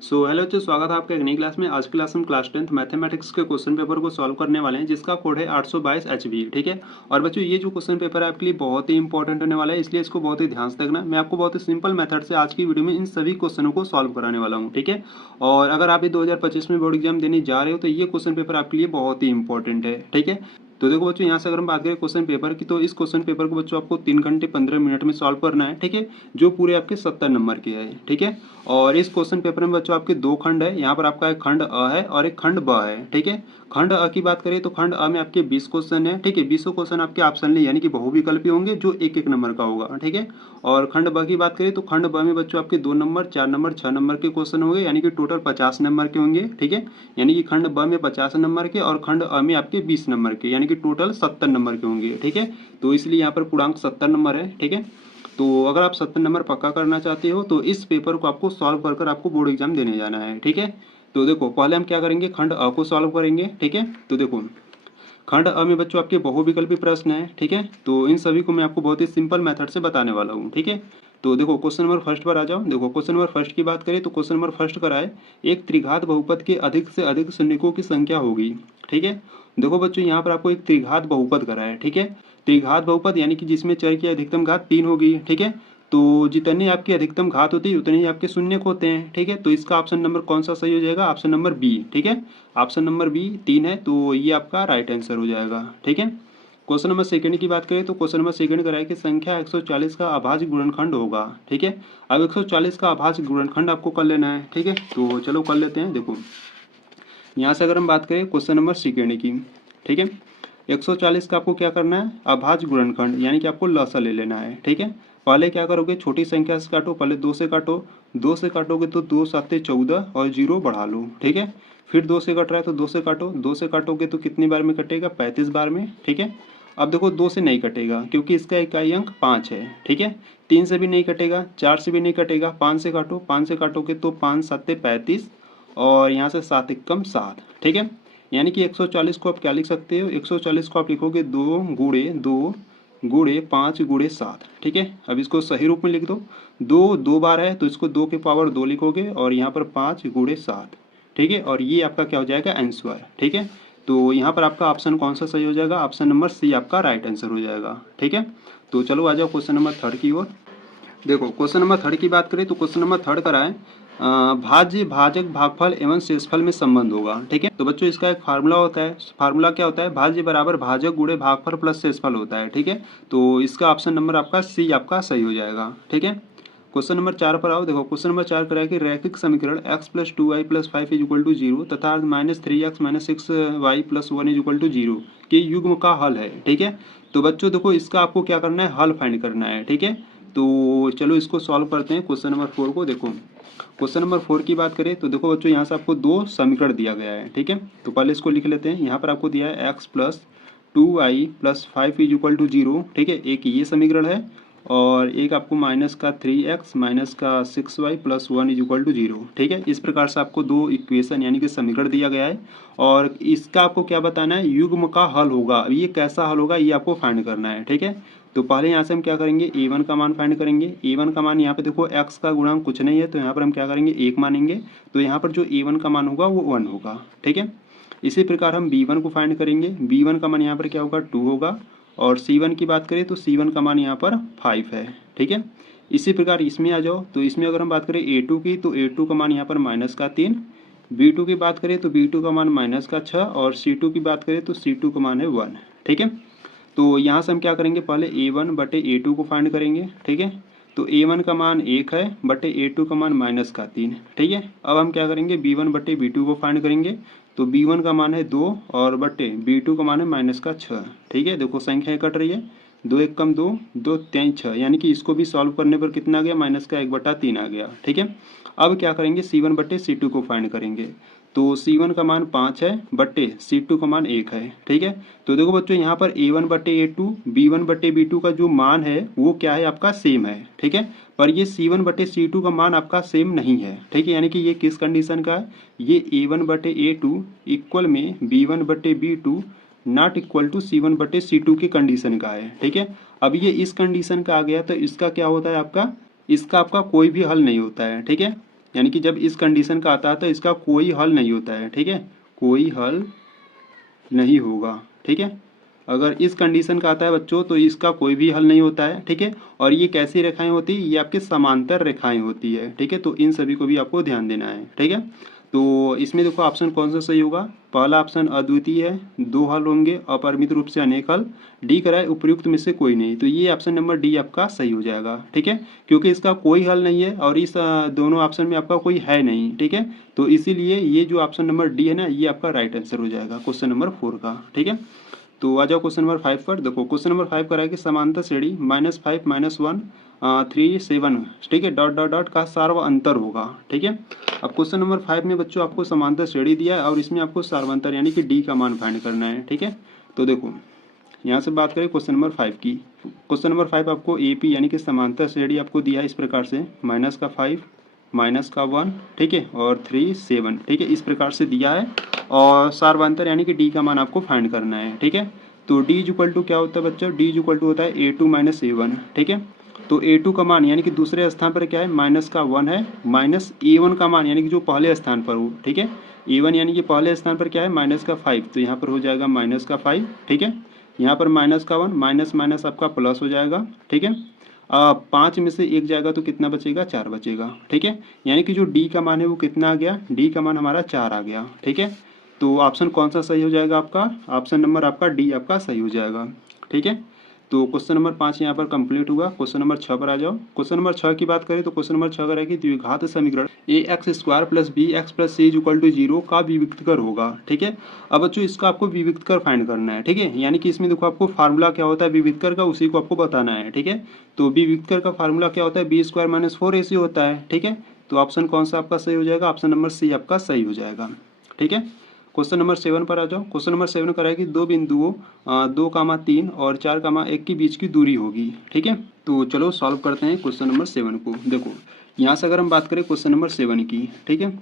Hello बच्चों, स्वागत है आपका एक नई क्लास में। आज की क्लास हम क्लास 10th मैथमेटिक्स के क्वेश्चन पेपर को सॉल्व करने वाले हैं, जिसका कोड है 822 HB। ठीक है। और बच्चों, ये जो क्वेश्चन पेपर है आपके लिए बहुत ही इंपॉर्टेंट होने वाला है, इसलिए इसको बहुत ही ध्यान से देखना। मैं आपको बहुत ही सिंपल मेथड से आज की वीडियो में इन सभी क्वेश्चनों को सॉल्व कराने वाला हूँ। ठीक है। और अगर आप ये 2025 में बोर्ड एग्जाम देने जा रहे हो तो ये क्वेश्चन पेपर आपके लिए बहुत ही इंपॉर्टेंट है। ठीक है। तो देखो बच्चों, यहाँ से अगर हम बात करें क्वेश्चन पेपर की, तो इस क्वेश्चन पेपर को बच्चों आपको 3 घंटे 15 मिनट में सॉल्व करना है। ठीक है। जो पूरे आपके 70 नंबर के है। ठीक है। और इस क्वेश्चन पेपर में बच्चों आपके दो खंड है। यहाँ पर आपका एक खंड अ है और एक खंड ब है। ठीक है। खंड अ की बात करें तो खंड अ में आपके 20 क्वेश्चन है। ठीक है। 20 क्वेश्चन आपके ऑप्शनली यानी कि बहुविकल्पी होंगे, जो एक एक नंबर का होगा। ठीक है। और खंड ब की बात करें तो खंड ब में बच्चों आपके 2 नंबर 4 नंबर 6 नंबर के क्वेश्चन होंगे, यानी कि टोटल 50 नंबर के होंगे। ठीक है। यानी कि खंड ब में 50 नंबर के और खंड अ में आपके 20 नंबर के, यानी कि टोटल 70 नंबर के होंगे। ठीक है। तो इसलिए यहाँ पर पूर्णांक 70 नंबर है। ठीक है। तो अगर आप 70 नंबर पक्का करना चाहते हो तो इस पेपर को आपको सॉल्व कर कर आपको बोर्ड एग्जाम देने जाना है। ठीक है। तो देखो, पहले हम क्या करेंगे, खंड अ को सॉल्व करेंगे। ठीक है। तो देखो, खंड अ में बच्चों आपके बहुविकल्पी प्रश्न है। ठीक है। तो इन सभी को मैं आपको बहुत ही सिंपल मेथड से बताने वाला हूँ। ठीक है। तो देखो, क्वेश्चन नंबर फर्स्ट पर आ जाओ। देखो, क्वेश्चन नंबर फर्स्ट की बात करें तो क्वेश्चन नंबर फर्स्ट कराए, एक त्रिघात बहुपद के अधिक से अधिक शून्यकों की संख्या होगी। ठीक है। देखो बच्चों, यहाँ पर आपको एक त्रिघात बहुपद करा है। ठीक है। त्रिघात बहुपद यानी कि जिसमें चर की अधिकतम घात 3 होगी। ठीक है। तो जितनी आपकी अधिकतम घात होती है उतने ही आपके शून्यक होते हैं। ठीक है। तो इसका ऑप्शन नंबर कौन सा सही हो जाएगा? Option number B. ठीक है। ऑप्शन नंबर बी 3 है, तो ये आपका राइट आंसर हो जाएगा। ठीक है। क्वेश्चन नंबर सेकंड की बात करें तो क्वेश्चन नंबर सेकंड कराए कि संख्या 140 का अभाज्य गुणनखंड होगा। ठीक है। अब 140 का अभाज्य गुणनखंड आपको कर लेना है। ठीक है। तो चलो कर लेते हैं। देखो, यहाँ से अगर हम बात करें क्वेश्चन नंबर सेकंड की, ठीक है, 140 का आपको क्या करना है, अभाज्य गुणनखंड, यानी कि आपको लसा ले लेना है। ठीक है। पहले क्या करोगे, छोटी संख्या से काटो, पहले 2 से काटो। 2 से काटोगे तो 2 साते 14 और 0 बढ़ा लो। ठीक है। फिर 2 से कट रहा है तो 2 से काटो। 2 से काटोगे तो कितनी बार में कटेगा, 35 बार में। ठीक है। अब देखो, 2 से नहीं कटेगा क्योंकि इसका इकाई अंक 5 है। ठीक है। 3 से भी नहीं कटेगा, 4 से भी नहीं कटेगा, 5 से काटो। 5 से काटोगे तो 5 साते 35 और यहाँ से 7 एकम 7। ठीक है। यानी कि 140 को आप क्या लिख सकते हो, 140 को आप लिखोगे 2 गुणे 2 गुणे 5 गुणे 7। ठीक है। अब इसको सही रूप में लिख दो। 2 2 बार है तो इसको 2 के पावर 2 लिखोगे और यहाँ पर 5 गुणे 7। ठीक है। और ये आपका क्या हो जाएगा, आंसर। ठीक है। तो यहाँ पर आपका ऑप्शन कौन सा सही हो जाएगा, ऑप्शन नंबर सी आपका राइट आंसर हो जाएगा। ठीक है। तो चलो आ जाओ क्वेश्चन नंबर थर्ड की ओर। देखो, क्वेश्चन नंबर थर्ड की बात करें तो क्वेश्चन नंबर थर्ड कराए, भाज्य भाजक भागफल एवं शेषफल में संबंध होगा। ठीक है। तो बच्चों, इसका एक फार्मूला होता है। फार्मूला क्या होता है, भाज्य बराबर भाजक गुणे भागफल प्लस शेषफल होता है। ठीक है। तो इसका ऑप्शन नंबर आपका सी आपका सही हो जाएगा। ठीक है। क्वेश्चन नंबर 4 पर आओ। देखो, क्वेश्चन नंबर 4 कराया कि रैखिक समीकरण x plus 2y plus 5 is equal to 0 तथा -3x minus 6y plus 1 is equal to 0 के युग्म का हल है। ठीक है। तो बच्चों देखो, इसका आपको क्या करना है, हल फाइंड करना है। ठीक है। तो चलो इसको सॉल्व करते हैं। क्वेश्चन नंबर 4 को देखो, क्वेश्चन नंबर 4 की बात करें तो देखो बच्चों, यहाँ से आपको दो समीकरण दिया गया है। ठीक है। तो पहले इसको लिख लेते हैं। यहाँ पर आपको दिया है x plus 2y plus 5 is equal to 0। ठीक है। एक ये समीकरण है और एक आपको माइनस का 3x माइनस का 6y plus 1 is equal to 0। ठीक है। इस प्रकार से आपको दो इक्वेशन यानी कि समीकरण दिया गया है और इसका आपको क्या बताना है, युग्म का हल होगा। अब ये कैसा हल होगा ये आपको फाइंड करना है। ठीक है। तो पहले यहाँ से हम क्या करेंगे, a1 का मान फाइंड करेंगे। a1 का मान यहाँ पे देखो, x का गुणांक कुछ नहीं है तो यहाँ पर हम क्या करेंगे, 1 मानेंगे। तो यहाँ पर जो a1 का मान होगा वो 1 होगा। ठीक है। इसी प्रकार हम b1 को फाइंड करेंगे। b1 का मान यहाँ पर क्या होगा, 2 होगा। और c1 की बात करें तो c1 का मान यहाँ पर 5 है। ठीक है। इसी प्रकार इसमें आ जाओ। तो इसमें अगर हम बात करें a2 की, तो a2 का मान यहाँ पर माइनस का 3। b2 की बात करें तो b2 का मान माइनस का 6 और c2 की बात करें तो c2 का मान है 1। ठीक है। तो यहाँ से हम क्या करेंगे, पहले a1 बटे a2 को फाइंड करेंगे। ठीक है। तो a1 का मान 1 है बटे a2 का मान माइनस का 3। ठीक है। अब हम क्या करेंगे, b1 बटे b2 को फाइंड करेंगे। तो b1 का मान है 2 और बटे b2 का मान है माइनस का 6। ठीक है। देखो संख्या कट रही है, 2 एक कम 2, 2 3 6, यानी कि इसको भी सॉल्व करने पर कितना आ गया, माइनस का 1/3 आ गया। ठीक है। अब क्या करेंगे, c1 बटे c2 को फाइंड करेंगे। तो c1 का मान 5 है बटे c2 का मान 1 है। ठीक है। तो देखो बच्चों, यहाँ पर a1 बटे a2 b1 बटे b2 का जो मान है वो क्या है, आपका सेम है। ठीक है। पर ये c1 बटे c2 का मान आपका सेम नहीं है। ठीक है। यानी कि ये किस कंडीशन का है, ये a1 बटे a2 इक्वल में b1 बटे b2 not equal to c1 बटे c2 की कंडीशन का है। ठीक है। अब ये इस कंडीशन का आ गया तो इसका क्या होता है, आपका इसका आपका कोई भी हल नहीं होता है। ठीक है। यानी कि जब इस कंडीशन का आता है तो इसका कोई हल नहीं होता है, ठीक है, कोई हल नहीं होगा, ठीक है। अगर इस कंडीशन का आता है बच्चों तो इसका कोई भी हल नहीं होता है, ठीक है। और ये कैसी रेखाएं होती है, ये आपके समांतर रेखाएं होती है, ठीक है। तो इन सभी को भी आपको ध्यान देना है, ठीक है। तो इसमें देखो ऑप्शन कौन सा सही होगा, पहला ऑप्शन अद्वितीय है, दो हल होंगे, अपरिमित रूप से अनेक हल, डी कराए उपयुक्त में से कोई नहीं। तो ये ऑप्शन नंबर डी आपका सही हो जाएगा, ठीक है, क्योंकि इसका कोई हल नहीं है और इस दोनों ऑप्शन में आपका कोई है नहीं, ठीक है। तो इसीलिए ये जो ऑप्शन नंबर डी है ना, ये आपका राइट आंसर हो जाएगा क्वेश्चन नंबर 4 का, ठीक है। तो आ जाओ क्वेश्चन नंबर 5 पर। देखो क्वेश्चन नंबर 5 कर है कि समांतर श्रेणी -5 -1 3 7, ठीक है, डॉट डॉट डॉट का सार्वअंतर होगा, ठीक है। अब क्वेश्चन नंबर 5 में बच्चों आपको समांतर श्रेणी दिया है और इसमें आपको सार्वअंतर यानी कि डी का मान फाइंड करना है, ठीक है। तो देखो यहाँ से बात करें क्वेश्चन नंबर 5 की। क्वेश्चन नंबर 5 आपको एपी यानी कि समांतर श्रेणी आपको दिया है इस प्रकार से, -5 -1, ठीक है, और 3 7, ठीक है, इस प्रकार से दिया है। और सार्वअंतर यानी कि डी का मान आपको फाइंड करना है, ठीक है। तो डी इज इक्वल टू क्या होता है बच्चों, डी इज इक्वल टू होता है A2 - A1, ठीक है। तो A2 का मान यानी कि दूसरे स्थान पर क्या है, -1 है, माइनस A1 का मान यानी कि जो पहले स्थान पर हो, ठीक है। A1 यानी कि पहले स्थान पर क्या है, -5, तो यहाँ पर हो जाएगा -5, ठीक है। यहाँ पर -1 माइनस माइनस आपका प्लस हो जाएगा, ठीक है। 5 में से 1 जाएगा तो कितना बचेगा, 4 बचेगा, ठीक है। यानी कि जो डी का मान है वो कितना आ गया, डी का मान हमारा 4 आ गया, ठीक है। तो ऑप्शन कौन सा सही हो जाएगा आपका, ऑप्शन नंबर आपका डी आपका सही हो जाएगा, ठीक है। तो क्वेश्चन नंबर 5 यहाँ पर कंप्लीट हुआ। क्वेश्चन नंबर 6 पर आ जाओ। क्वेश्चन नंबर 6 की बात करें तो क्वेश्चन नंबर 6 करेगी द्विघात समीकरण ax² + bx + c = 0 का विविक्तकर होगा, ठीक है। अब बच्चों इसका आपको विविक्तकर फाइंड करना है, ठीक है। यानी कि इसमें देखो आपको फार्मूला क्या होता है विविक्तकर का, उसी को आपको बताना है, ठीक है। तो विविक्तकर का फार्मूला क्या होता है, b² - 4ac होता है, ठीक है। तो ऑप्शन कौन सा आपका सही हो जाएगा, ऑप्शन नंबर सी आपका सही हो जाएगा, ठीक है। क्वेश्चन नंबर 7 पर आ जाओ। क्वेश्चन नंबर 7 कराए कि दो बिंदुओं 2,3 और 4,1 के बीच की दूरी होगी, ठीक है। तो चलो सॉल्व करते हैं क्वेश्चन नंबर 7 को। देखो यहाँ से अगर हम बात करें क्वेश्चन नंबर 7 की, ठीक है।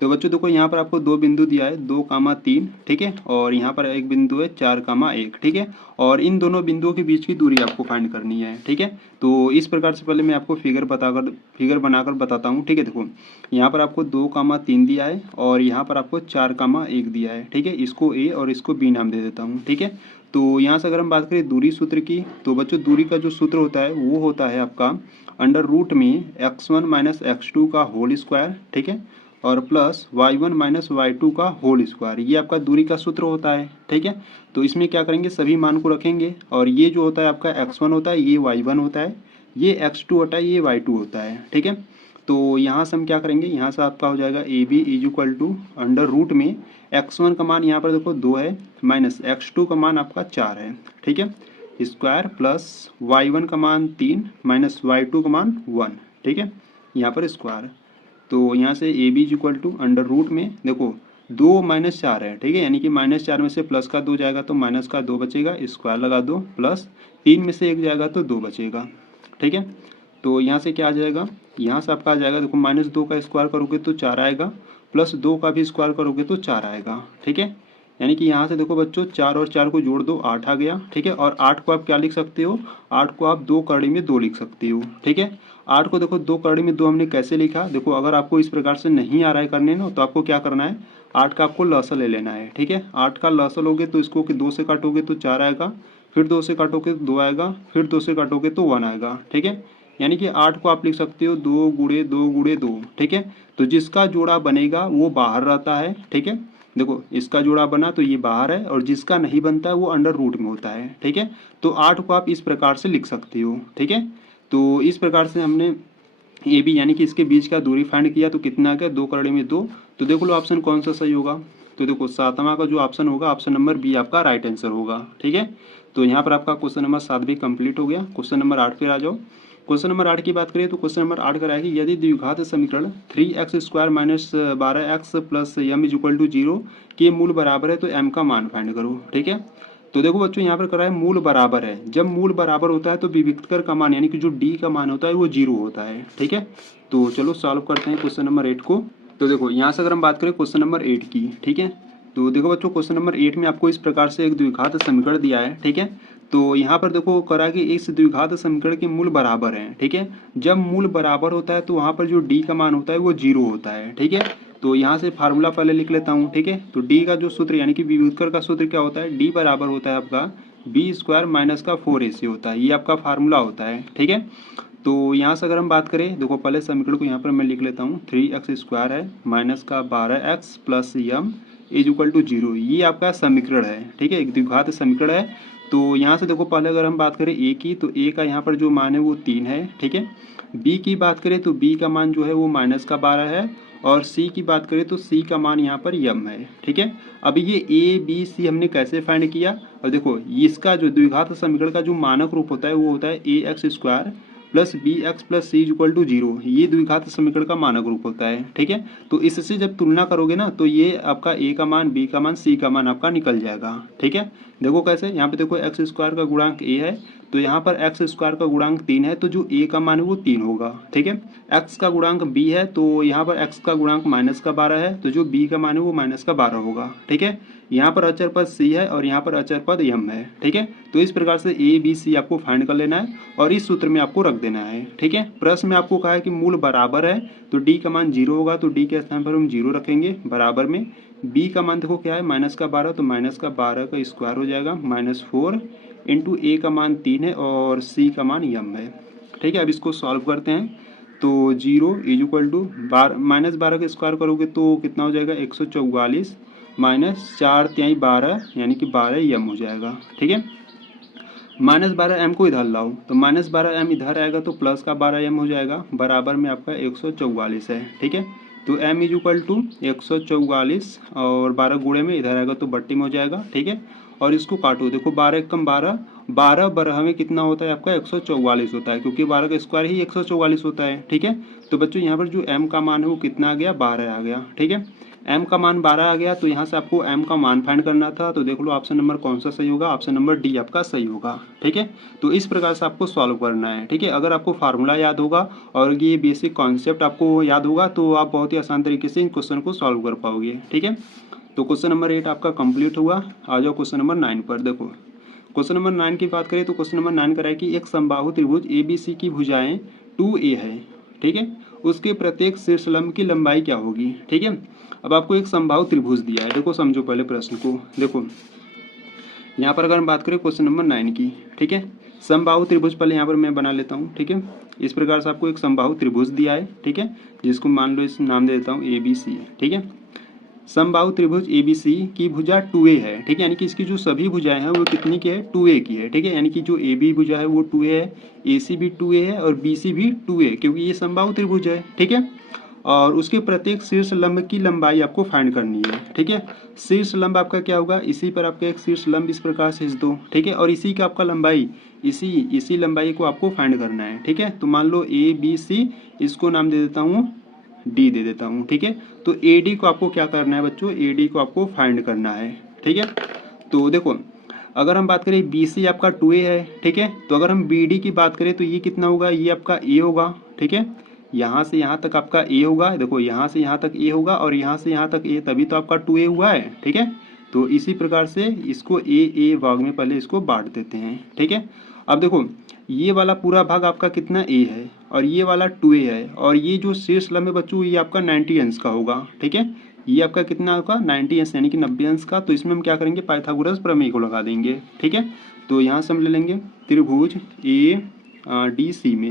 तो बच्चों देखो यहाँ पर आपको दो बिंदु दिया है 2,3, ठीक है, और यहाँ पर एक बिंदु है 4,1, ठीक है। और इन दोनों बिंदुओं के बीच की दूरी आपको फाइंड करनी है, ठीक है। तो इस प्रकार से पहले मैं आपको फिगर बनाकर बताता हूँ, ठीक है। देखो यहाँ पर आपको 2,3 दिया है और यहाँ पर आपको 4,1 दिया है, ठीक है। इसको ए और इसको बी नाम दे देता हूँ, ठीक है। तो यहाँ से अगर हम बात करें दूरी सूत्र की, तो बच्चों दूरी का जो सूत्र होता है वो होता है आपका √ में x1 - x2 का होल स्क्वायर, ठीक है, और प्लस y1 - y2 का होल स्क्वायर, ये आपका दूरी का सूत्र होता है, ठीक है। तो इसमें क्या करेंगे, सभी मान को रखेंगे और ये जो होता है आपका x1 होता है, ये y1 होता है, ये x2 होता है, ये y2 होता है, ठीक है। तो यहाँ से हम क्या करेंगे, यहाँ से आपका हो जाएगा AB इज इक्वल टू √ में x1 का मान यहाँ पर देखो 2 है, माइनस x2 का मान आपका 4 है, ठीक है, स्क्वायर प्लस y1 का मान 3 माइनस y2 का मान 1, ठीक है, यहाँ पर स्क्वायर। तो यहाँ से AB इज इक्वल टू √ में देखो 2 - 4 है, ठीक है, यानी कि -4 में से प्लस का 2 जाएगा तो माइनस का 2 बचेगा, स्क्वायर लगा दो, प्लस 3 में से 1 जाएगा तो 2 बचेगा, ठीक है। तो यहाँ से क्या आ जाएगा, यहाँ से आपका आ जाएगा देखो -2 का स्क्वायर करोगे तो 4 आएगा, प्लस 2 का भी स्क्वायर करोगे तो 4 आएगा, ठीक है। यानी कि यहाँ से देखो बच्चों 4 और 4 को जोड़ दो 8 आ गया, ठीक है। और 8 को आप क्या लिख सकते हो, 8 को आप 2 कड़ी में 2 लिख सकते हो, ठीक है। 8 को देखो 2 कड़ी में 2 हमने कैसे लिखा, देखो अगर आपको इस प्रकार से नहीं आ रहा है करने ना, तो आपको क्या करना है, 8 का आपको लसा ले लेना है, ठीक है। 8 का लसा लोगे तो इसको 2 से काटोगे तो 4 आएगा, फिर 2 से काटोगे तो 2 आएगा, फिर 2 से काटोगे तो 1 आएगा, ठीक है। यानी कि 8 को आप लिख सकते हो 2 × 2 × 2, ठीक है। तो जिसका जोड़ा बनेगा वो बाहर रहता है, ठीक है। देखो इसका जोड़ा बना तो ये बाहर है और जिसका नहीं बनता है वो √ में होता है, ठीक है। तो 8 को आप इस प्रकार से लिख सकते हो, ठीक है। तो इस प्रकार से हमने AB यानी कि इसके बीच का दूरी फाइंड किया तो कितना आ गया, 2 कड़ी में 2। तो देखो लो ऑप्शन कौन सा सही होगा, तो देखो 7वां का जो ऑप्शन होगा ऑप्शन नंबर बी आपका राइट आंसर होगा, ठीक है। तो यहाँ पर आपका क्वेश्चन नंबर 7 भी कंप्लीट हो गया। क्वेश्चन नंबर 8 पर आ जाओ। क्वेश्चन नंबर 8 की बात करें तो क्वेश्चन नंबर 8 कराएगी यदि द्विघात समीकरण 3x² - 12x + m = 0 के मूल बराबर है तो m का मान फाइंड करो, ठीक है। तो देखो बच्चों यहाँ पर कराए मूल बराबर है, जब मूल बराबर होता है तो विविक्तकर का मान यानी कि जो d का मान होता है वो 0 होता है, ठीक है। तो चलो सॉल्व करते हैं क्वेश्चन नंबर 8 को। तो देखो यहाँ से अगर हम बात करें क्वेश्चन नंबर 8 की, ठीक है, तो देखो बच्चों क्वेश्चन नंबर 8 में आपको इस प्रकार से एक द्विघात समीकरण दिया है, ठीक है। तो यहाँ पर देखो करा कि इस द्विघात समीकरण के मूल बराबर हैं, ठीक है। जब मूल बराबर होता है तो वहाँ पर जो डी का मान होता है वो 0 होता है, ठीक है। तो यहाँ से फार्मूला पहले लिख लेता हूँ, ठीक है। तो डी का जो सूत्र यानी कि व्युत्क्रम का सूत्र क्या होता है, डी बराबर होता है आपका बी स्क्वायर माइनस का 4ac होता है, ये आपका फार्मूला होता है, ठीक है। तो यहाँ से अगर हम बात करें, देखो पहले समीकरण को यहाँ पर मैं लिख लेता हूँ, 3x स्क्वायर है माइनस का 12x प्लस यम इज इक्वल टू 0, ये आपका समीकरण है, ठीक है, एक द्विघात समीकरण है। तो यहाँ से देखो पहले अगर हम बात करें a की, तो a का यहाँ पर जो मान है वो 3 है, ठीक है। b की बात करें तो b का मान जो है वो माइनस का 12 है, और c की बात करें तो c का मान यहाँ पर यम है, ठीक है। अब ये a b c हमने कैसे फाइंड किया, और देखो इसका जो द्विघात समीकरण का जो मानक रूप होता है वो होता है ax square plus B X plus C equal to 0, ये द्विघात समीकरण का मानक रूप होता है, ठीक है। तो इससे जब तुलना करोगे ना तो ये आपका ए का मान, बी का मान, सी का मान आपका निकल जाएगा, ठीक है। देखो कैसे, यहाँ पे देखो एक्स स्क्वायर का गुणांक ए है, तो यहाँ पर एक्स स्क्वायर का गुणांक 3 है, तो जो ए का मान है वो 3 होगा, ठीक है। एक्स का गुणांक बी है, तो यहाँ पर एक्स का गुणांक माइनस का 12 है, तो जो बी का मान है वो माइनस का 12 होगा, ठीक है। यहाँ पर अचर पद सी है और यहाँ पर अचर पद यम है, ठीक है। तो इस प्रकार से ए बी सी आपको फाइंड कर लेना है और इस सूत्र में आपको रख देना है, ठीक है। प्रश्न में आपको कहा है कि मूल बराबर है, तो डी का मान 0 होगा, तो डी के स्थान पर हम 0 रखेंगे बराबर में। बी का मान देखो क्या है, माइनस का 12, तो माइनस का 12 का स्क्वायर हो जाएगा -4 इंटू ए का मान 3 है और सी का मान यम है, ठीक है। अब इसको सॉल्व करते हैं, तो 0 इज इक्वल टू -12 का स्क्वायर करोगे तो कितना हो जाएगा 144 माइनस 4 तिहाई 12 यानी कि 12 यम हो जाएगा, ठीक है। -12 एम को इधर लाओ, तो -12 एम इधर आएगा तो प्लस का 12 एम हो जाएगा, बराबर में आपका 144 है, ठीक है। तो m इज इक्वल टू 144 और 12 गुणे में इधर आएगा तो बट्टी में हो जाएगा, ठीक है। और इसको काटो, देखो 12 कम 12, 12 बरह में कितना होता है आपका 144 होता है, क्योंकि 12 का स्क्वायर ही 144 होता है, ठीक है। तो बच्चों यहाँ पर जो m का मान है वो कितना आ गया, 12 आ गया, ठीक है। m का मान 12 आ गया, तो यहाँ से आपको m का मान फाइंड करना था, तो देख लो ऑप्शन नंबर कौन सा सही होगा, ऑप्शन नंबर डी आपका सही होगा, ठीक है। तो इस प्रकार से आपको सॉल्व करना है, ठीक है। अगर आपको फार्मूला याद होगा और ये बेसिक कॉन्सेप्ट आपको याद होगा तो आप बहुत ही आसान तरीके से इन क्वेश्चन को सॉल्व कर पाओगे, ठीक है। तो क्वेश्चन नंबर 8 आपका कंप्लीट हुआ। आ जाओ क्वेश्चन नंबर 9 पर। देखो क्वेश्चन नंबर 9 की बात करें तो क्वेश्चन नंबर 9 कराए कि एक समबाहु त्रिभुज ABC की भुजाएं 2a है, ठीक है, उसके प्रत्येक शीर्षलंब की लंबाई क्या होगी, ठीक है। अब आपको एक समबाहु त्रिभुज दिया है, देखो समझो पहले प्रश्न को। देखो यहाँ पर अगर हम बात करें क्वेश्चन नंबर 9 की, ठीक है, समबाहु त्रिभुज पहले यहाँ पर मैं बना लेता हूँ, ठीक है। इस प्रकार से आपको एक समबाहु त्रिभुज दिया है, ठीक है, जिसको मान लो इस नाम दे देता हूँ ABC, ठीक है। समबाहु त्रिभुज ABC की भुजा 2a है, ठीक है, यानी कि इसकी जो सभी भुजाएं हैं वो कितनी की है, 2a की है, ठीक है। यानी कि जो AB भुजा है वो 2a है, AC भी 2a है और BC भी 2a, क्योंकि ये समबाहु त्रिभुज है, ठीक है। और उसके प्रत्येक शीर्ष लंब की लंबाई आपको फाइंड करनी है, ठीक है। शीर्ष लंब आपका क्या होगा, इसी पर आपका एक शीर्ष लंब इस प्रकार से खींच दो, ठीक है, और इसी का आपका लंबाई, इसी लंबाई को आपको फाइंड करना है, ठीक है। तो मान लो ABC, इसको नाम दे देता हूँ D दे देता हूँ, ठीक है। तो AD को आपको क्या करना है बच्चों, AD को आपको फाइंड करना है, ठीक है। तो देखो अगर हम बात करें BC आपका 2a है, ठीक है, तो अगर हम BD की बात करें तो ये कितना होगा, ये आपका A होगा, ठीक है। यहाँ से यहाँ तक आपका A होगा, देखो यहाँ से यहाँ तक A होगा और यहाँ से यहाँ तक A, तभी तो आपका 2a हुआ है, ठीक है। तो इसी प्रकार से इसको A भाग में पहले इसको बांट देते हैं, ठीक है। अब देखो ये वाला पूरा भाग आपका कितना A है और ये वाला 2a है, और ये जो शेष लंब है बच्चों ये आपका 90 अंश का होगा, ठीक है। ये आपका कितना होगा, 90 अंश यानी कि 90 अंश का। तो इसमें हम क्या करेंगे, पाइथागोरस प्रमेय को लगा देंगे, ठीक है। तो यहाँ से हम ले लेंगे त्रिभुज ADC में,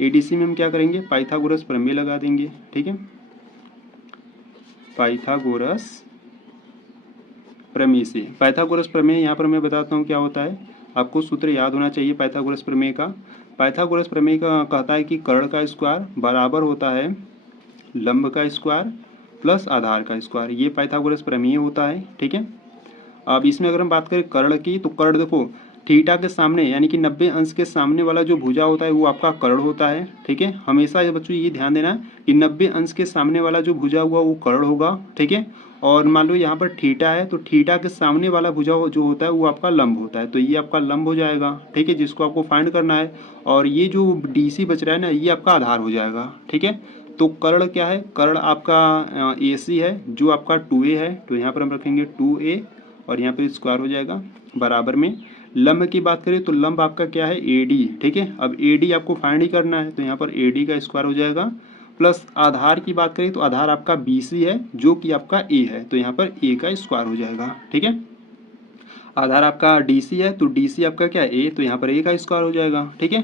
ADC में हम क्या करेंगे, पाइथागोरस प्रमेय लगा देंगे, ठीक है। पाइथागोरस प्रमेय से, पाइथागोरस प्रमेय यहाँ पर मैं बताता हूँ क्या होता है, आपको सूत्र याद होना चाहिए पाइथागोरस प्रमेय का। पाइथागोरस प्रमेय का कहता है कि कर्ण का स्क्वायर बराबर होता है लंब का स्क्वायर प्लस आधार का स्क्वायर, ये पाइथागोरस प्रमेय होता है, ठीक है। अब इसमें अगर हम बात करें कर्ण की, तो कर्ण देखो थीटा के सामने यानी कि 90 अंश के सामने वाला जो भुजा होता है वो आपका कर्ण होता है, ठीक है। हमेशा ये बच्चों ये ध्यान देना कि 90 अंश के सामने वाला जो भुजा हुआ वो कर्ण होगा, ठीक है। और मान लो यहाँ पर थीटा है, तो थीटा के सामने वाला भुजा जो होता है वो आपका लंब होता है, तो ये आपका लंब हो जाएगा, ठीक है, जिसको आपको फाइंड करना है। और ये जो DC बच रहा है ना, ये आपका आधार हो जाएगा, ठीक है। तो कर्ण क्या है, कर्ण आपका ए सी है जो आपका 2a है, तो यहाँ पर हम रखेंगे 2a और यहाँ पर स्क्वायर हो जाएगा बराबर में। लंब की बात करें तो लंब आपका क्या है ए डी, ठीक है। अब ए डी आपको फाइंड ही करना है, तो यहाँ पर ए डी का स्क्वायर हो जाएगा प्लस आधार की बात करें तो आधार आपका बी सी है जो कि आपका ए है, तो यहाँ पर ए का स्क्वायर हो जाएगा, ठीक है। आधार आपका डी सी है तो डी सी आपका क्या है ए, तो यहाँ पर ए का स्क्वायर हो जाएगा, ठीक है।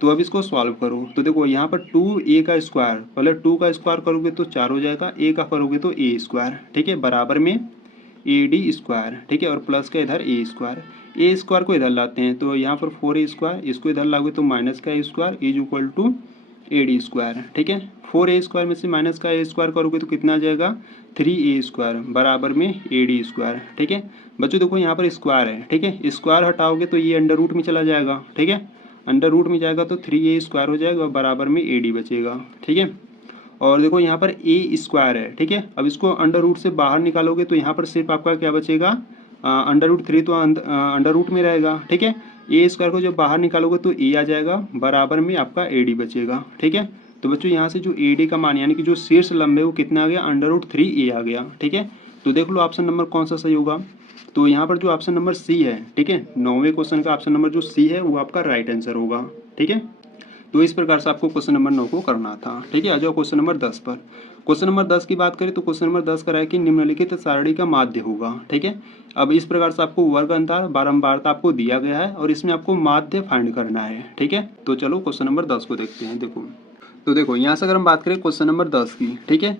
तो अब इसको सॉल्व करो तो देखो यहाँ पर 2a का स्क्वायर, पहले 2 का स्क्वायर करोगे तो 4 हो जाएगा, a का करोगे तो a स्क्वायर, ठीक है, बराबर में ए डी स्क्वायर, ठीक है, और प्लस का इधर ए स्क्वायर। ए स्क्वायर को इधर लाते हैं तो यहाँ पर 4a स्क्वायर, इसको इधर लाओगे तो माइनस का A square is equal to A D square, ठीक है। 4a स्क्वायर में से माइनस का ए स्क्वायर करोगे तो कितना आ जाएगा 3a स्क्वायर बराबर में ए डी स्क्वायर, ठीक है। बच्चों देखो यहाँ पर स्क्वायर है, ठीक है, स्क्वायर हटाओगे तो ये अंडर रूट में चला जाएगा, ठीक है, अंडर रूट में जाएगा तो 3a स्क्वायर हो जाएगा बराबर में ए डी बचेगा, ठीक है। और देखो यहाँ पर ए स्क्वायर है, ठीक है। अब इसको अंडर रूट से बाहर निकालोगे तो यहाँ पर सिर्फ आपका क्या बचेगा अंडर रूट 3 तो अंडर रूट में रहेगा, ठीक है। ए स्क्वायर को जब बाहर निकालोगे तो ए आ जाएगा बराबर में आपका ए डी बचेगा, ठीक है। तो बच्चों यहाँ से जो ए डी का मान यानी कि जो शीर्ष लंब है वो कितना आ गया अंडर रूट 3a आ गया, ठीक है। तो देख लो ऑप्शन नंबर कौन सा सही होगा। तो यहाँ पर जो ऑप्शन नंबर सी है, ठीक है, 9वें क्वेश्चन का ऑप्शन नंबर जो सी है वो आपका राइट आंसर होगा, ठीक है। तो इस प्रकार से आपको क्वेश्चन नंबर 9 को करना था, ठीक है। आ जाओ क्वेश्चन नंबर 10 पर। क्वेश्चन नंबर 10 की बात करें तो क्वेश्चन नंबर 10 करा है कि निम्नलिखित सारणी का माध्य होगा, ठीक है। अब इस प्रकार से आपको वर्ग अंतर बारंबारता आपको दिया गया है और इसमें आपको माध्य फाइंड करना है, ठीक है। तो चलो क्वेश्चन नंबर 10 को देखते हैं। देखो यहाँ से अगर हम बात करें क्वेश्चन नंबर 10 की, ठीक है,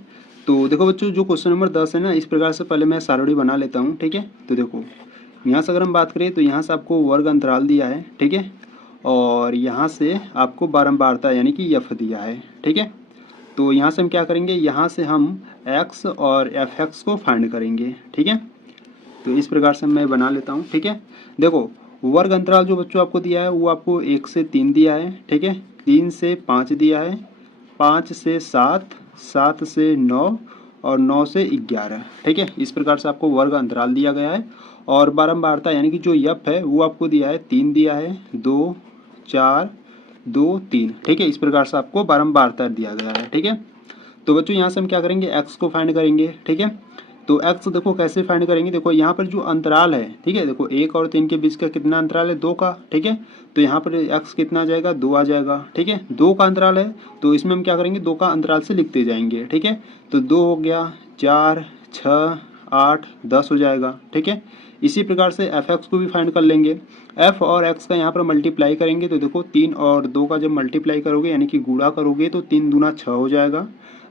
तो देखो बच्चों जो क्वेश्चन नंबर 10 है ना, इस प्रकार से पहले मैं सारणी बना लेता हूँ, ठीक है। तो देखो यहाँ से अगर हम बात करें तो यहाँ से आपको वर्ग अंतराल दिया है, ठीक है, और यहाँ से आपको बारंबारता यानी कि एफ दिया है, ठीक है। तो यहाँ से हम क्या करेंगे, यहाँ से हम एक्स और एफ एक्स को फाइंड करेंगे, ठीक है। तो इस प्रकार से मैं बना लेता हूँ, ठीक है। देखो वर्ग अंतराल जो बच्चों आपको दिया है वो आपको 1 से 3 दिया है, ठीक है, 3 से 5 दिया है, 5 से 7, 7 से 9 और 9 से 11, ठीक है। इस प्रकार से आपको वर्ग अंतराल दिया गया है और बारंबारता यानी कि जो यफ है वो आपको दिया है 3 दिया है, 2 4 2 3, ठीक है। इस प्रकार से आपको बारंबारता दिया गया है, ठीक है। तो बच्चों यहाँ से हम क्या करेंगे एक्स को फाइंड करेंगे, ठीक है। तो एक्स देखो कैसे फाइंड करेंगे, देखो यहाँ पर जो अंतराल है, ठीक है, देखो 1 और 3 के बीच का कितना अंतराल है 2 का, ठीक है। तो यहाँ पर एक्स कितना आ जाएगा 2 आ जाएगा, ठीक है, 2 का अंतराल है तो इसमें हम क्या करेंगे 2 का अंतराल से लिखते जाएंगे, ठीक है। तो 2 हो गया, 4 6 8 10 हो जाएगा, ठीक है। इसी प्रकार से एफ एक्स को भी फाइंड कर लेंगे। एफ और एक्स का यहाँ पर मल्टीप्लाई करेंगे तो देखो 3 और 2 का जब मल्टीप्लाई करोगे यानी कि गुणा करोगे तो 3 दूना 6 हो जाएगा,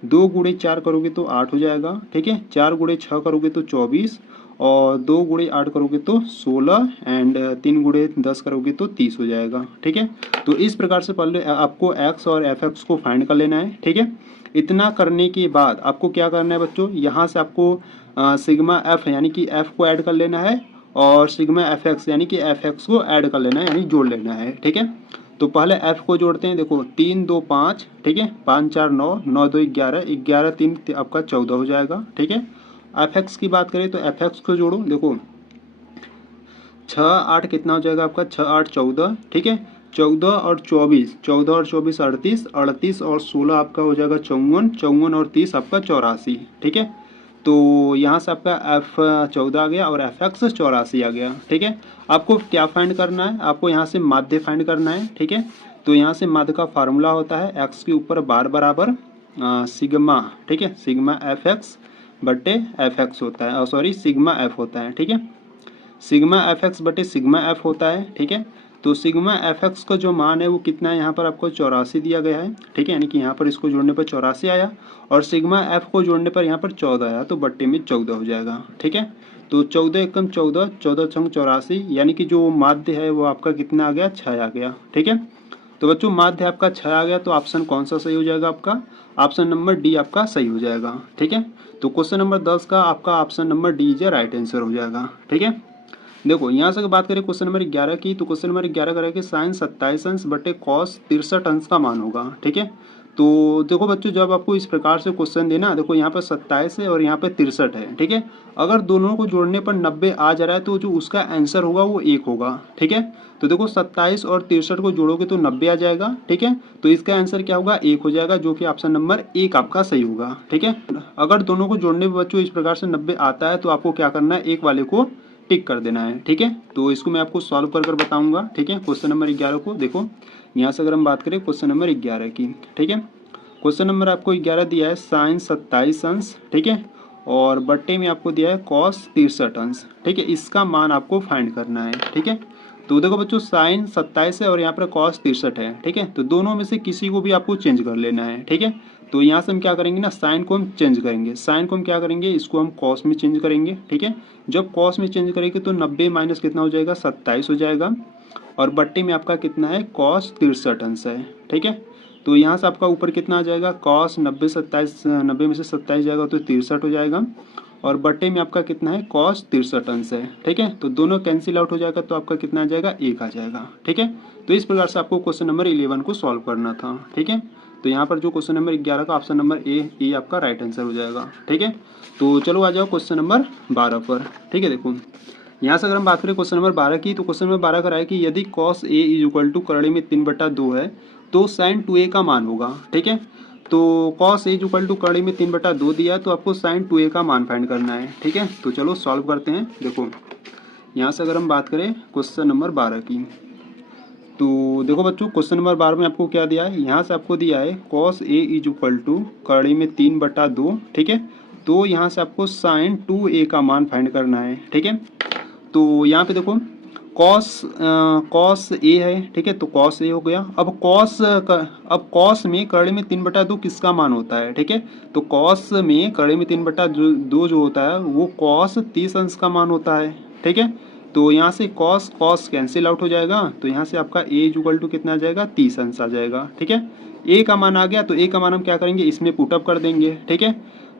2 गुणे 4 करोगे तो 8 हो जाएगा, ठीक है, 4 गुणे 6 करोगे तो 24 और 2 गुणे 8 करोगे तो 16 एंड 3 गुणे 10 करोगे तो 30 हो जाएगा, ठीक है। तो इस प्रकार से पहले आपको एक्स और एफ एक्स को फाइंड कर लेना है, ठीक है। इतना करने के बाद आपको क्या करना है बच्चों, यहाँ से आपको सिग्मा एफ यानी कि एफ को ऐड कर लेना है और सिग्मा एफ एक्स यानी कि एफ एक्स को ऐड कर लेना है यानी जोड़ लेना है, ठीक है। तो पहले एफ को जोड़ते हैं, देखो 3 2 5, ठीक है, 5 4 9 9 2 11 11 3 आपका 14 हो जाएगा, ठीक है। एफ एक्स की बात करें तो एफ एक्स को जोड़ो, देखो 6 8 कितना हो जाएगा आपका 6 8 14, ठीक है, 14 और 24 14 और 24 38 38 और 16 आपका हो जाएगा 54 54 और 30 आपका 84, ठीक है। तो यहाँ से आपका एफ 14 आ गया और एफ एक्स 84 आ गया, ठीक है। आपको क्या फाइंड करना है, आपको यहाँ से माध्य फाइंड करना है, ठीक है। तो यहाँ से माध्य का फार्मूला होता है एक्स के ऊपर बार बराबर सिग्मा, ठीक है, सिग्मा एफ एक्स बटे एफ एक्स होता है, सॉरी सिग्मा एफ होता है, ठीक है, सिग्मा एफ एक्स बटे सिग्मा एफ होता है, ठीक है। तो सिग्मा एफ एक्स का जो मान है वो कितना है, यहाँ पर आपको 84 दिया गया है, ठीक है, यानी कि यहाँ पर इसको जोड़ने पर 84 आया और सिग्मा एफ को जोड़ने पर यहाँ पर 14 आया तो बट्टे में 14 हो जाएगा, ठीक है। तो 14 एकम 14 14 छंग 84 यानी कि जो माध्य है वो आपका कितना आ गया 6 आ गया, ठीक है। तो बच्चों माध्य आपका 6 आ गया तो ऑप्शन कौन सा सही हो जाएगा आपका, ऑप्शन नंबर डी आपका सही हो जाएगा, ठीक है। तो क्वेश्चन नंबर 10 का आपका option number D is right answer हो जाएगा, ठीक है। देखो यहाँ से बात करें क्वेश्चन नंबर 11 की, तो क्वेश्चन नंबर 11 करें कि साइन 27 अंश बटे कॉस 63 अंश का मान होगा, ठीक है। तो देखो बच्चों, जब आपको इस प्रकार से क्वेश्चन देना, देखो यहाँ पर 27 है और यहाँ पे 63 है, ठीक है। अगर दोनों को जोड़ने पर 90 आ जा रहा है तो जो उसका आंसर होगा वो 1 होगा, ठीक है। तो देखो 27 और 63 को जोड़ोगे तो 90 आ जाएगा, ठीक है। तो इसका आंसर क्या होगा, 1 हो जाएगा, जो कि ऑप्शन नंबर 1 आपका सही होगा, ठीक है। अगर दोनों को जोड़ने पर बच्चों इस प्रकार से 90 आता है तो आपको क्या करना है, एक वाले को टिक कर देना है, ठीक है। तो इसको मैं आपको सॉल्व कर कर बताऊंगा, ठीक है। क्वेश्चन नंबर 11 को देखो, यहाँ से अगर हम बात करें क्वेश्चन नंबर 11 की, ठीक है। क्वेश्चन नंबर आपको 11 दिया है साइन 27 अंश, ठीक है, और बट्टे में आपको दिया है कॉस 63 अंश, ठीक है। इसका मान आपको फाइंड करना है, ठीक है। तो देखो बच्चों, साइन 27 है और यहाँ पर कॉस 63 है, ठीक है। तो दोनों में से किसी को भी आपको चेंज कर लेना है, ठीक है। तो यहाँ से हम क्या करेंगे ना, साइन को हम चेंज करेंगे, साइन को हम क्या करेंगे, इसको हम कॉस में चेंज करेंगे, ठीक है। जब कॉस में चेंज करेंगे तो 90 माइनस कितना हो जाएगा, 27 हो जाएगा, और बट्टे में आपका कितना है, कॉस 63 अंश है, ठीक है। तो यहाँ से आपका ऊपर कितना आ जाएगा, कॉस 90 27, 90 में से 27 जाएगा तो 63 हो जाएगा, और बट्टे में आपका कितना है, कॉस 63 अंश है, ठीक है। तो दोनों कैंसिल आउट हो जाएगा तो आपका कितना आ जाएगा, 1 आ जाएगा, ठीक है। तो इस प्रकार से आपको क्वेश्चन नंबर 11 को सॉल्व करना था, ठीक है। तो यहाँ पर जो क्वेश्चन नंबर 11 का ऑप्शन नंबर ए आपका राइट आंसर हो जाएगा, ठीक है। तो चलो आ जाओ क्वेश्चन नंबर 12 पर, ठीक है। देखो यहाँ से अगर हम बात करें क्वेश्चन नंबर 12 की, तो क्वेश्चन नंबर 12 का है कि यदि cos A is equal to करड़ी में 3/2 है तो साइन 2a का मान होगा, ठीक है। तो cos A is equal to करड़ी में 3/2 दिया है तो आपको साइन 2a का मान फाइंड करना है, ठीक है। तो चलो सॉल्व करते हैं। देखो यहाँ से अगर हम बात करें क्वेश्चन नंबर 12 की, तो देखो बच्चों क्वेश्चन नंबर 12 में आपको क्या दिया है, यहाँ से आपको दिया है cos A is equal to करड़ी में 3/2, ठीक है। तो यहाँ से आपको साइन 2a का मान फाइंड करना है, ठीक है। तो यहाँ पे देखो कॉस ए है, ठीक है। तो कॉस ए हो गया। अब कॉस में करड़े में 3/2 किसका मान होता है, ठीक है। तो कॉस में करड़े में 3/2 जो होता है वो कॉस 30 अंश का मान होता है, ठीक है। तो यहाँ से कॉस कैंसिल आउट हो जाएगा, तो यहाँ से आपका ए इक्वल टू कितना आ जाएगा, 30 अंश आ जाएगा, ठीक है। ए का मान आ गया तो ए का मान हम क्या करेंगे, इसमें पुटअप कर देंगे, ठीक है।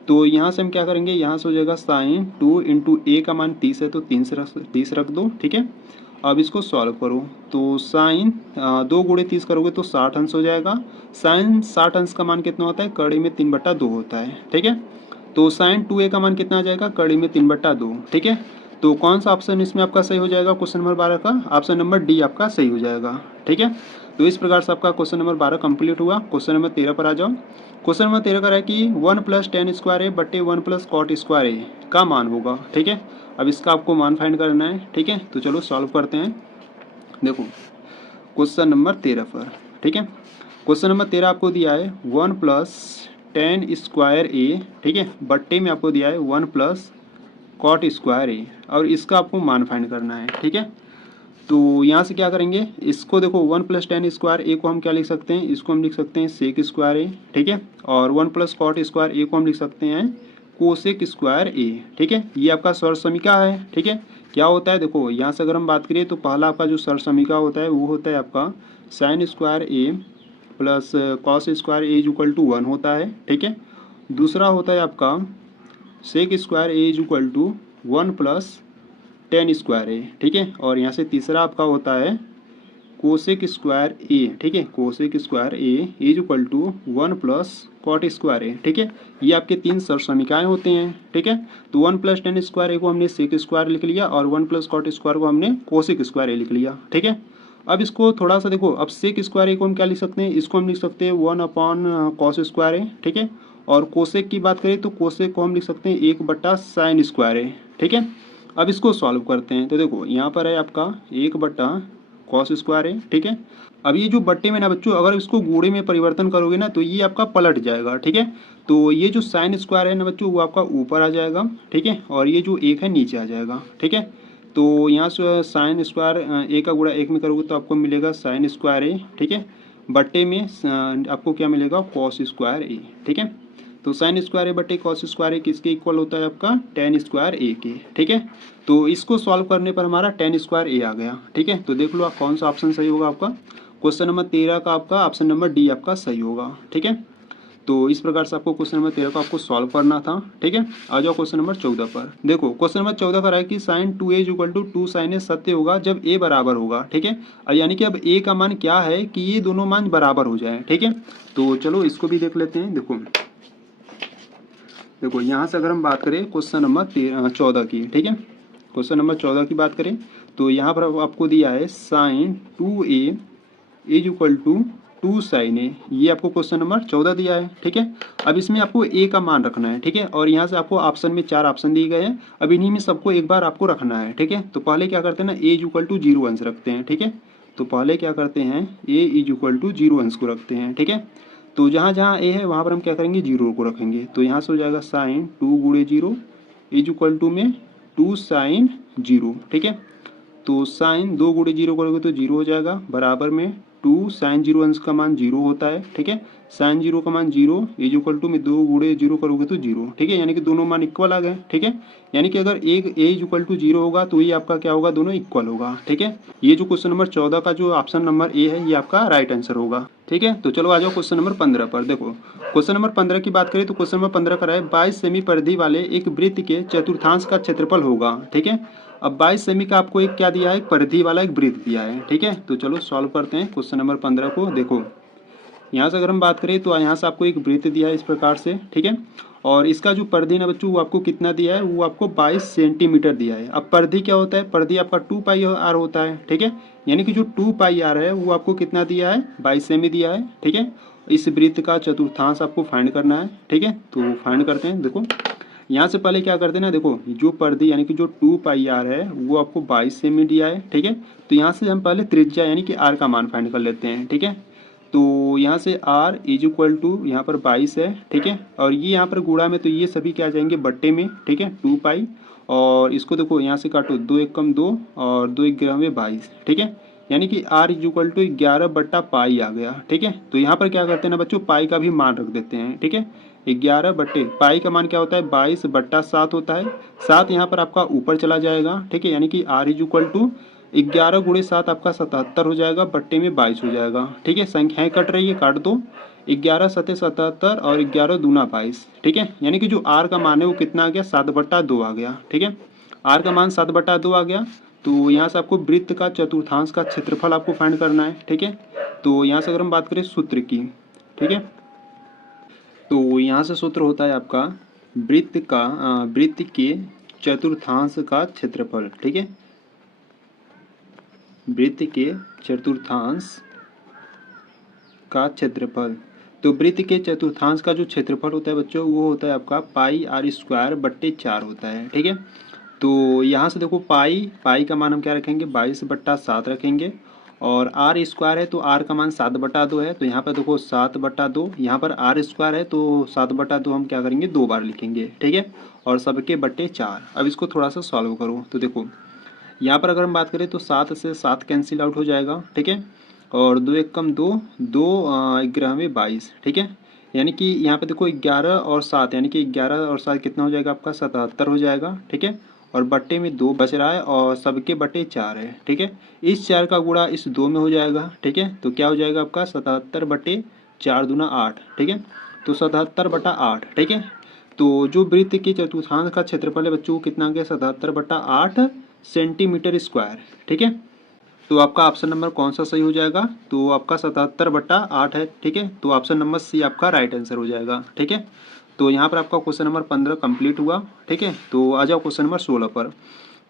तो यहाँ से हम क्या करेंगे, यहाँ से हो जाएगा साइन 2 इंटू ए का मान 30 है तो 30 रख दो, ठीक है। अब इसको सॉल्व करो, तो साइन 2 गुणे 30 करोगे तो 60 अंश हो जाएगा। साइन 60 अंश का मान कितना होता है, कड़ी में 3/2 होता है, ठीक है। तो साइन 2a का मान कितना आ जाएगा, कड़ी में 3/2, ठीक है। तो कौन सा ऑप्शन इसमें आपका सही हो जाएगा, क्वेश्चन नंबर 12 का ऑप्शन नंबर डी आपका सही हो जाएगा, ठीक है। तो इस प्रकार से आपका क्वेश्चन नंबर 12 कंप्लीट हुआ। क्वेश्चन नंबर 13 पर आ जाओ। क्वेश्चन नंबर 13 का है कि 1 + tan स्क्वायर ए बटे 1 + cot स्क्वायर ए का मान होगा, ठीक है। अब इसका आपको मान फाइंड करना है, ठीक है। तो चलो सॉल्व करते हैं। देखो क्वेश्चन नंबर 13 पर, ठीक है। क्वेश्चन नंबर 13 आपको दिया है 1 + tan स्क्वायर ए, ठीक है, बट्टे में आपको दिया है 1 + cot स्क्वायर ए, और इसका आपको मान फाइंड करना है, ठीक है। तो यहाँ से क्या करेंगे, इसको देखो 1 + tan स्क्वायर ए को हम क्या लिख सकते हैं, इसको हम लिख सकते हैं सेक स्क्वायर ए, ठीक है। और 1 + cot स्क्वायर ए को हम लिख सकते हैं कोसेक स्क्वायर ए, ठीक है। ये आपका सर समीका है, ठीक है। क्या होता है, देखो यहाँ से अगर हम बात करें तो पहला आपका जो सर समीका होता है वो होता है आपका sine square A plus cos square A equal to 1 होता है, ठीक है। दूसरा होता है आपका sec square A equal to 1 + tan square A, ठीक है। और यहाँ से तीसरा आपका होता है कोसेक स्क्वायर ए, ठीक है, cosec square A is equal to 1 + cot square A, ठीक है। ये आपके 3 सर समीकाएँ होते हैं, ठीक है। तो 1 + tan स्क्वायर ए को हमने सेक स्क्वायर लिख लिया और 1 + cot स्क्वायर को हमने कोसेक स्क्वायर ए लिख लिया, ठीक है। अब इसको थोड़ा सा देखो, अब सेक स्क्वायर ए को हम क्या लिख सकते हैं, इसको हम लिख सकते हैं 1/cos स्क्वायर ए, ठीक है। और कोसेक की बात करें तो कोसेक को हम लिख सकते हैं 1/sin स्क्वायर ए, ठीक है। अब इसको सॉल्व करते हैं। तो देखो यहाँ पर है आपका 1/cos स्क्वायर है, ठीक है। अब ये जो बट्टे में ना बच्चों, अगर इसको गुणे में परिवर्तन करोगे ना तो ये आपका पलट जाएगा, ठीक है। तो ये जो साइन स्क्वायर है ना बच्चों वो आपका ऊपर आ जाएगा, ठीक है, और ये जो 1 है नीचे आ जाएगा, ठीक है। तो यहाँ से साइन स्क्वायर ए का गुणा 1 में करोगे तो आपको मिलेगा साइन स्क्वायर ए, ठीक है। बट्टे में आपको क्या मिलेगा, कॉस स्क्वायर ए, ठीक है। तो साइन स्क्वायर ए बटे कॉस स्क्वायर ए किसके इक्वल होता है, आपका tan स्क्वायर ए के, ठीक है। तो इसको सॉल्व करने पर हमारा tan स्क्वायर ए आ गया, ठीक है। तो देख लो आप कौन सा ऑप्शन सही होगा आपका। क्वेश्चन नंबर 13 का आपका ऑप्शन नंबर डी आपका सही होगा, ठीक है। तो इस प्रकार से आपको क्वेश्चन नंबर 13 को आपको सॉल्व करना था। ठीक है, आ जाओ क्वेश्चन नंबर 14 पर। देखो क्वेश्चन नंबर 14 का है कि sine 2a equal to 2 sine A सत्य होगा जब a बराबर होगा। ठीक है, अब यानी कि अब a का मान क्या है कि ये दोनों मान बराबर हो जाए। ठीक है, तो चलो इसको भी देख लेते हैं। देखो यहाँ से अगर हम बात करें क्वेश्चन नंबर 14 की, ठीक है, क्वेश्चन नंबर 14 की बात करें तो यहाँ पर आपको दिया है sine 2a is equal to 2 sine A, ये आपको क्वेश्चन नंबर 14 दिया है। ठीक है, अब इसमें आपको a का मान रखना है। ठीक है, और यहाँ से आपको ऑप्शन में 4 ऑप्शन दिए गए हैं, अब इन्हीं में सबको एक बार आपको रखना है। ठीक है, तो पहले क्या करते हैं ना, a इज इक्वल टू 0 अंश रखते हैं। ठीक है, तो पहले क्या करते हैं, a इज इक्वल टू 0 अंश को रखते हैं। ठीक है, तो जहाँ जहाँ a है वहाँ पर हम क्या करेंगे, 0 को रखेंगे। तो यहाँ से हो जाएगा साइन 2 गुणे 0 इज इक्वल टू में 2 साइन 0। ठीक है, तो साइन 2 गुणे 0 करोगे तो 0 हो जाएगा, बराबर में 2 साइन 0 अंश का मान 0 होता है। ठीक है, साइन 0 का मान 0 इज इक्वल टू में 2 गुणे 0 करोगे तो 0। ठीक है, यानी कि दोनों मान इक्वल आ गए। ठीक है, यानी कि अगर एक a इज इक्वल टू 0 होगा तो ये आपका क्या होगा, दोनों इक्वल होगा। ठीक है, ये जो क्वेश्चन नंबर 14 का जो ऑप्शन नंबर ए है ये आपका राइट आंसर होगा। ठीक है, तो चलो आ जाओ क्वेश्चन नंबर 15 पर। देखो क्वेश्चन नंबर 15 की बात करें तो क्वेश्चन नंबर 15 का है 22 सेमी परिधि वाले एक वृत्त के चतुर्थांश का क्षेत्रफल होगा। ठीक है, अब 22 सेमी का आपको एक क्या दिया है, एक परिधि वाला एक वृत्त दिया है। ठीक है, तो चलो सॉल्व करते हैं क्वेश्चन नंबर 15 को। देखो यहाँ से अगर हम बात करें तो यहाँ से आपको एक वृत्त दिया है इस प्रकार से। ठीक है, और इसका जो परिधि ना बच्चों वो आपको कितना दिया है, वो आपको 22 सेंटीमीटर दिया है। अब परिधि क्या होता है, परिधि आपका 2 पाई आर होता है। ठीक है, यानी कि जो 2 पाई आर है वो आपको कितना दिया है, 22 सेमी दिया है। ठीक है, इस वृत्त का चतुर्थांश आपको फाइंड करना है। ठीक है, तो फाइंड करते हैं। देखो यहाँ से पहले क्या करते हैं ना, देखो जो परिधि यानी कि जो 2 पाई आर है वो आपको 22 सेमी दिया है। ठीक है, तो यहाँ से हम पहले त्रिज्या यानी कि आर का मान फाइंड कर लेते हैं। ठीक है, तो यहाँ से r इज इक्वल टू यहाँ पर 22 है। ठीक है, और ये यहाँ पर गुणा में तो ये सभी क्या आ जाएंगे बट्टे में। ठीक है, 2 पाई, और इसको देखो यहाँ से काटो, 2 एकम 2 और 2 एक ग्राम में 22। ठीक है, यानी कि r इज इक्वल टू 11 बट्टा पाई आ गया। ठीक है, तो यहाँ पर क्या करते हैं ना बच्चों, पाई का भी मान रख देते हैं। ठीक है, 11 बट्टे पाई का मान क्या होता है, 22 बट्टा 7 होता है। 7 यहाँ पर आपका ऊपर चला जाएगा। ठीक है, यानी कि r इज इक्वल टू 11 गुणे 7 आपका 77 हो जाएगा, बट्टे में 22 हो जाएगा। ठीक है, संख्याएं कट रही है, काट दो। 11 सत्ते 77 और 11 दूना 22। ठीक है, यानी कि जो आर का मान है वो कितना आ गया, 7 बट्टा 2 आ गया। ठीक है, आर का मान 7 बट्टा 2 आ गया। तो यहाँ से आपको वृत्त का चतुर्थांश का क्षेत्रफल आपको फाइंड करना है। ठीक है, तो यहाँ से अगर हम बात करें सूत्र की, ठीक है, तो यहाँ से सूत्र होता है आपका वृत्त के चतुर्थांश का क्षेत्रफल। ठीक है, वृत्त के चतुर्थांश का क्षेत्रफल। तो वृत्त के चतुर्थांश का जो क्षेत्रफल होता है बच्चों वो होता है आपका पाई आर स्क्वायर बट्टे 4 होता है। ठीक है, तो यहाँ से देखो पाई का मान हम क्या रखेंगे, 22 बट्टा 7 रखेंगे, और आर स्क्वायर है तो आर का मान 7 बट्टा 2 है। तो यहाँ पर देखो 7 बट्टा 2, यहाँ पर आर स्क्वायर है तो 7 बट्टा 2 हम क्या करेंगे, 2 बार लिखेंगे। ठीक है, और सबके बट्टे 4। अब इसको थोड़ा सा सॉल्व करो। तो देखो यहाँ पर अगर हम बात करें तो 7 से 7 कैंसिल आउट हो जाएगा। ठीक है, और 2 एकम 2, 2 ग्यारह में 22। ठीक है, यानी कि यहाँ पे देखो 11 और 7 यानी कि 11 और 7 कितना हो जाएगा आपका, 77 हो जाएगा। ठीक है, और बट्टे में 2 बच रहा है और सबके बट्टे 4 है। ठीक है, इस 4 का गुणा इस 2 में हो जाएगा। ठीक है, तो क्या हो जाएगा आपका 77 बट्टे 4 दूना 8। ठीक है, तो 77 बटा 8। ठीक है, तो जो वृत्त के चतुर्थांश का क्षेत्रफल है बच्चों कितना गया, 77 बटा 8 सेंटीमीटर स्क्वायर। ठीक है, तो आपका ऑप्शन नंबर कौन सा सही हो जाएगा, तो आपका 77 बटा 8 है। ठीक है, तो ऑप्शन नंबर सी आपका राइट आंसर हो जाएगा। ठीक है, तो यहाँ पर आपका क्वेश्चन नंबर 15 कंप्लीट हुआ। ठीक है, तो आ जाओ क्वेश्चन नंबर 16 पर।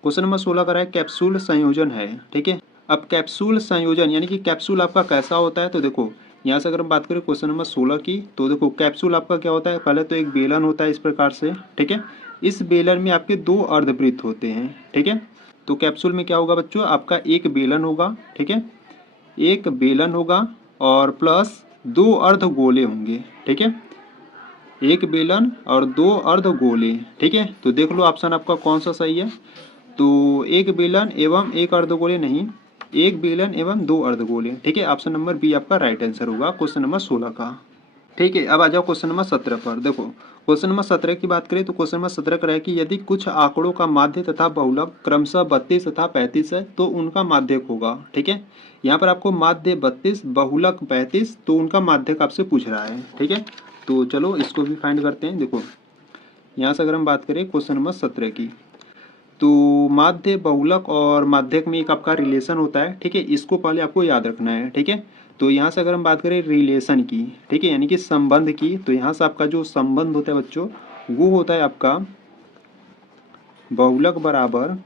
क्वेश्चन नंबर 16 का है कैप्सूल संयोजन है। ठीक है, अब कैप्सूल संयोजन यानी कि कैप्सूल आपका कैसा होता है, तो देखो यहाँ से अगर हम बात करें क्वेश्चन नंबर 16 की, तो देखो कैप्सूल आपका क्या होता है, पहले तो एक बेलन होता है इस प्रकार से। ठीक है, इस बेलन में आपके 2 अर्धवृत्त होते हैं। ठीक है, तो कैप्सूल में क्या होगा बच्चों, आपका एक बेलन होगा। ठीक है, एक बेलन होगा और प्लस 2 अर्धगोले होंगे। ठीक है, एक बेलन और 2 अर्धगोले। ठीक है, तो देख लो ऑप्शन आपका कौन सा सही है, तो एक बेलन एवं एक अर्धगोले नहीं, एक बेलन एवं 2 अर्धगोले। ठीक है, ऑप्शन नंबर बी आपका राइट आंसर होगा क्वेश्चन नंबर 16 का। ठीक है, अब आ जाओ क्वेश्चन नंबर 17 पर। देखो क्वेश्चन नंबर 17 की बात करें तो क्वेश्चन नंबर 17 का है कि यदि कुछ आंकड़ों का माध्य तथा बहुलक क्रमशः 32 तथा 35 है तो उनका माध्यक होगा। ठीक है, यहाँ पर आपको माध्य 32 बहुलक 35, तो उनका माध्यक आपसे पूछ रहा है। ठीक है, तो चलो इसको भी फाइंड करते हैं। देखो यहाँ से अगर हम बात करें क्वेश्चन नंबर 17 की, तो माध्य बहुलक और माध्यक में एक आपका रिलेशन होता है, ठीक है, इसको पहले आपको याद रखना है, ठीक है। तो यहाँ से अगर हम बात करें रिलेशन की, ठीक है, यानी कि संबंध की, तो यहाँ से आपका जो संबंध होता है बच्चों वो होता है आपका बहुलक बराबर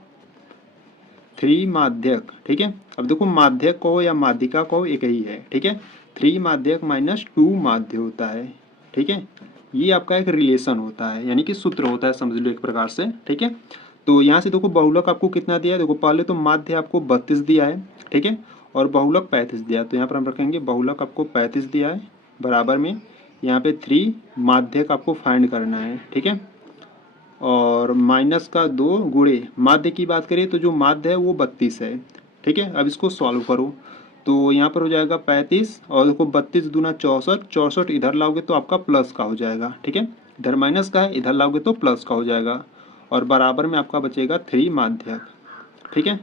3 माध्यक, ठीक है। अब देखो माध्यक कहो या माध्यिका कहो एक ही है, ठीक है। 3 माध्यक माइनस 2 माध्य होता है, ठीक है। ये आपका एक रिलेशन होता है, यानी कि सूत्र होता है, समझ लो एक प्रकार से, ठीक है। तो यहाँ से देखो बहुलक आपको कितना दिया है, देखो पहले तो माध्य आपको 32 दिया है, ठीक है, और बहुलक 35 दिया है। तो यहाँ पर हम रखेंगे बहुलक आपको 35 दिया है, बराबर में यहाँ पे 3 माध्यक आपको फाइंड करना है, ठीक है, और माइनस का 2 गुणे माध्य की बात करें तो जो माध्य है वो 32 है, ठीक है। अब इसको सॉल्व करो तो यहाँ पर हो जाएगा 35 और देखो 32 दूना 64, 64 इधर लाओगे तो आपका प्लस का हो जाएगा, ठीक है। इधर माइनस का है, इधर लाओगे तो प्लस का हो जाएगा, और बराबर में आपका बचेगा 3 माध्यक, ठीक है।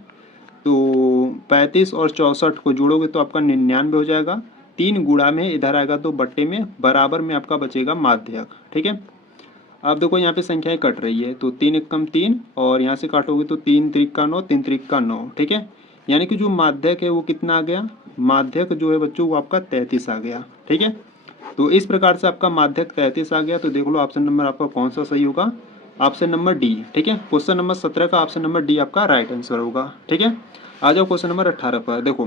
तो 35 और 64 को जोड़ोगे तो आपका 99 हो जाएगा, 3 गुणा में इधर आएगा तो बट्टे में, बराबर में आपका बचेगा माध्यक, ठीक है। अब देखो यहाँ पे संख्याएं कट रही है, तो 3 एकम 3 और यहाँ से काटोगे तो 3 त्रिक का 9, 3 त्रिक का 9, ठीक है। यानी कि जो माध्यक है वो कितना आ गया, माध्यक जो है बच्चों वो आपका 33 आ गया, ठीक है। तो इस प्रकार से आपका माध्यक 33 आ गया। तो देख लो ऑप्शन नंबर आपका कौन सा सही होगा, ऑप्शन नंबर डी, ठीक है। क्वेश्चन नंबर 17 का ऑप्शन नंबर डी आपका राइट आंसर होगा, ठीक है। आ जाओ क्वेश्चन नंबर 18 पर। देखो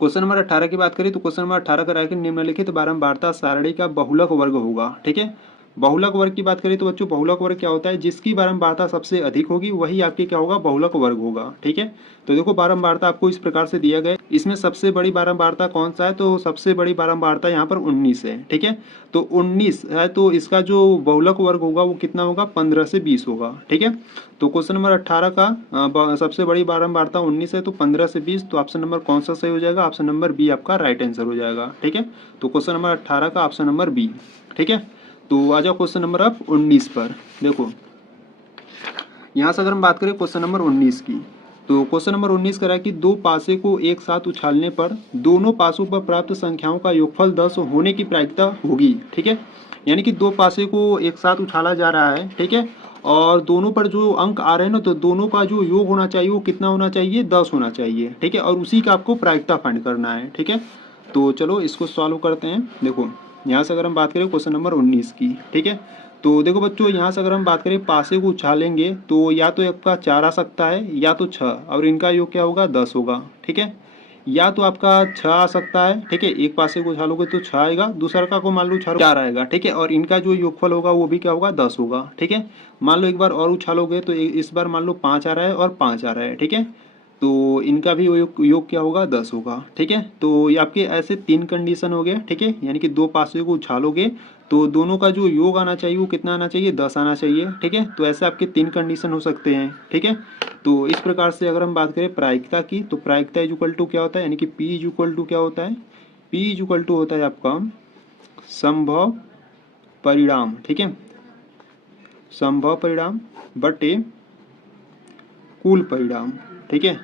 क्वेश्चन नंबर 18 की बात करें तो क्वेश्चन नंबर 18 का राइट निम्नलिखित बारंबारता सारणी का बहुलक वर्ग होगा, ठीक है। बहुलक वर्ग की बात करें तो बच्चों बहुलक वर्ग क्या होता है, जिसकी बारंबारता सबसे अधिक होगी वही आपके क्या होगा, बहुलक वर्ग होगा, ठीक है। तो देखो बारंबारता आपको इस प्रकार से दिया गया, इसमें सबसे बड़ी बारंबारता कौन सा है, तो सबसे बड़ी बारंबारता यहाँ पर 19 है, ठीक है। तो 19 है तो इसका जो बहुलक वर्ग होगा वो कितना होगा, 15 से 20 होगा, ठीक है। तो क्वेश्चन नंबर 18 का सबसे बड़ी बारंबारता 19 है, तो 15 से 20, तो ऑप्शन नंबर कौन सा सही हो जाएगा, ऑप्शन नंबर बी आपका राइट आंसर हो जाएगा, ठीक है। तो क्वेश्चन नंबर 18 का ऑप्शन नंबर बी, ठीक है। तो आ जाओ क्वेश्चन नंबर अब 19 पर। देखो यहाँ से अगर हम बात करें क्वेश्चन नंबर 19 की, तो क्वेश्चन नंबर 19 कह रहा है कि दो पासे को एक साथ उछालने पर दोनों पासों पर प्राप्त संख्याओं का योगफल 10 होने की प्रायिकता होगी, ठीक है। यानी कि दो पासे को एक साथ उछाला जा रहा है, ठीक है, और दोनों पर जो अंक आ रहे हैं ना, तो दोनों का जो योग होना चाहिए वो कितना होना चाहिए, 10 होना चाहिए, ठीक है, और उसी का आपको प्रायिकता फाइंड करना है, ठीक है। तो चलो इसको सॉल्व करते हैं। देखो यहाँ से अगर हम बात करें क्वेश्चन नंबर 19 की, ठीक है, तो देखो बच्चों यहाँ से अगर हम बात करें पासे को उछालेंगे तो या तो आपका 4 आ सकता है या तो 6, और इनका योग क्या होगा, 10 होगा, ठीक है। या तो आपका 6 आ सकता है, ठीक है, एक पासे को उछालोगे तो 6 आएगा, दूसरा का को मान लो 4 आएगा, ठीक है, और इनका जो योगफल होगा वो भी क्या होगा, 10 होगा, ठीक है। मान लो एक बार और उछालोगे तो इस बार मान लो 5 आ रहा है और 5 आ रहा है, ठीक है, तो इनका भी योग क्या होगा, 10 होगा, ठीक है। तो ये आपके ऐसे 3 कंडीशन हो गया, ठीक है, यानी कि दो पासे को उछालोगे तो दोनों का जो योग आना चाहिए वो कितना आना चाहिए, 10 आना चाहिए, ठीक है। तो ऐसे आपके 3 कंडीशन हो सकते हैं, ठीक है। तो इस प्रकार से अगर हम बात करें प्रायिकता की, तो प्रायिकता इज इक्वल टू क्या होता है, यानी कि P इज इक्वल टू क्या होता है, P इज इक्वल टू होता है आपका संभव परिणाम, ठीक है, संभव परिणाम बटे कुल परिणाम, ठीक है,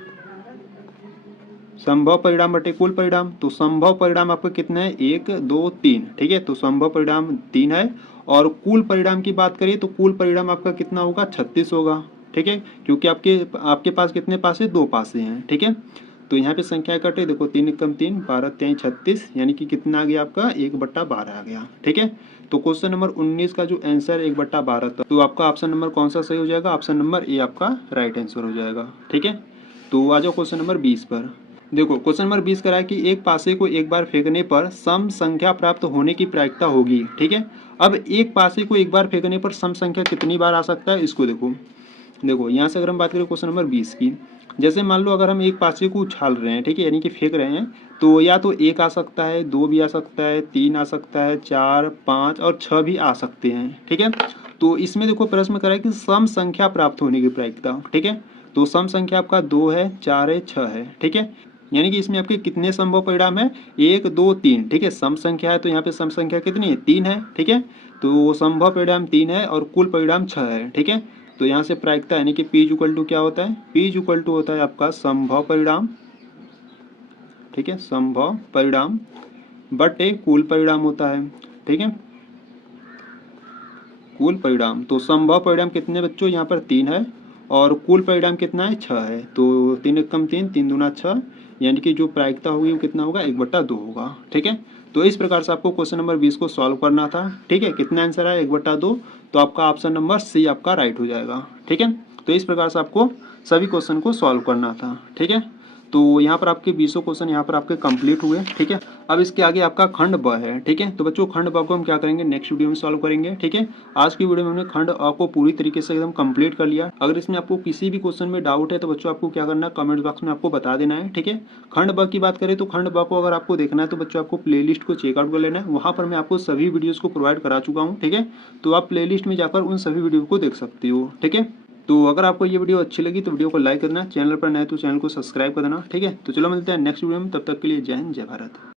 संभव परिणाम बटे कुल परिणाम। तो संभव परिणाम आपका कितना है, 1 2 3, ठीक है, तो संभव परिणाम 3 है, और कुल परिणाम की बात करें तो कुल परिणाम आपका कितना होगा, 36 होगा, ठीक है, क्योंकि आपके पास कितने पासे, 2 पासे हैं, ठीक है। तो यहाँ पे संख्या कटे, देखो 3 एकम 3, 12 3 36, यानी कि कितना आ गया आपका, 1/12 आ गया, ठीक है। तो क्वेश्चन नंबर 19 का जो आंसर 1/12 था, तो आपका ऑप्शन नंबर कौन सा सही हो जाएगा, ऑप्शन नंबर ए आपका राइट आंसर हो जाएगा, ठीक है। तो आ जाओ क्वेश्चन नंबर 20 पर। देखो क्वेश्चन नंबर 20 करा है कि एक पासे को एक बार फेंकने पर सम संख्या प्राप्त होने की प्रायिकता होगी, ठीक है। अब एक पासे को एक बार फेंकने पर सम संख्या कितनी बार आ सकता है, इसको देखो। देखो यहाँ से अगर हम बात करें क्वेश्चन नंबर 20 की, जैसे मान लो अगर हम एक पासे को उछाल रहे हैं, ठीक है, यानी कि फेंक रहे हैं, तो या तो 1 आ सकता है, 2 भी आ सकता है, 3 आ सकता है, 4 5 और 6 भी आ सकते हैं, ठीक है। तो इसमें देखो प्रश्न करा है कि सम संख्या प्राप्त होने की प्रायिकता, ठीक है। तो सम संख्या आपका 2 है, 4 है, 6 है, ठीक है। यानी कि इसमें आपके कितने संभव परिणाम है, 1 2 3, ठीक है, सम संख्या है तो यहाँ पे सम संख्या कितनी है, 3 है, ठीक है। तो संभव परिणाम 3 है और कुल परिणाम 6 है, ठीक है। तो यहाँ से प्रायिकता यानी कि P इक्वल टू क्या होता है, P इक्वल टू होता है आपका संभव परिणाम, ठीक है, संभव परिणाम बटे कुल परिणाम होता है। ठीक है। कुल परिणाम, तो संभव परिणाम कितने बच्चों, यहाँ पर 3 है और कुल परिणाम कितना है, 6 है। तो 3 एकम 3, 3 दूना 6, यानी कि जो प्रायिकता होगी वो कितना होगा, 1/2 होगा। ठीक है, तो इस प्रकार से आपको क्वेश्चन नंबर 20 को सॉल्व करना था। ठीक है, कितना आंसर है, 1/2, तो आपका ऑप्शन नंबर सी आपका राइट हो जाएगा। ठीक है, तो इस प्रकार से आपको सभी क्वेश्चन को सॉल्व करना था। ठीक है, तो यहाँ पर आपके 20 क्वेश्चन यहाँ पर आपके कंप्लीट हुए। ठीक है, अब इसके आगे आपका खंड ब है। ठीक है, तो बच्चों खंड ब को हम क्या करेंगे, नेक्स्ट वीडियो में सॉल्व करेंगे। ठीक है, आज की वीडियो में हमने खंड अ को पूरी तरीके से एकदम कंप्लीट कर लिया। अगर इसमें आपको किसी भी क्वेश्चन में डाउट है तो बच्चों आपको क्या करना है, कमेंट बॉक्स में आपको बता देना है। ठीक है, खंड ब की बात करें तो खंड ब को अगर आपको देखना है तो बच्चों आपको प्लेलिस्ट को चेकआउट कर लेना है, वहाँ पर मैं आपको सभी वीडियोज़ को प्रोवाइड करा चुका हूँ। ठीक है, तो आप प्लेलिस्ट में जाकर उन सभी वीडियो को देख सकते हो। ठीक है, तो अगर आपको ये वीडियो अच्छी लगी तो वीडियो को लाइक करना, चैनल पर नए तो चैनल को सब्सक्राइब कर देना। ठीक है, तो चलो मिलते हैं नेक्स्ट वीडियो में, तब तक के लिए जय हिंद, जय भारत।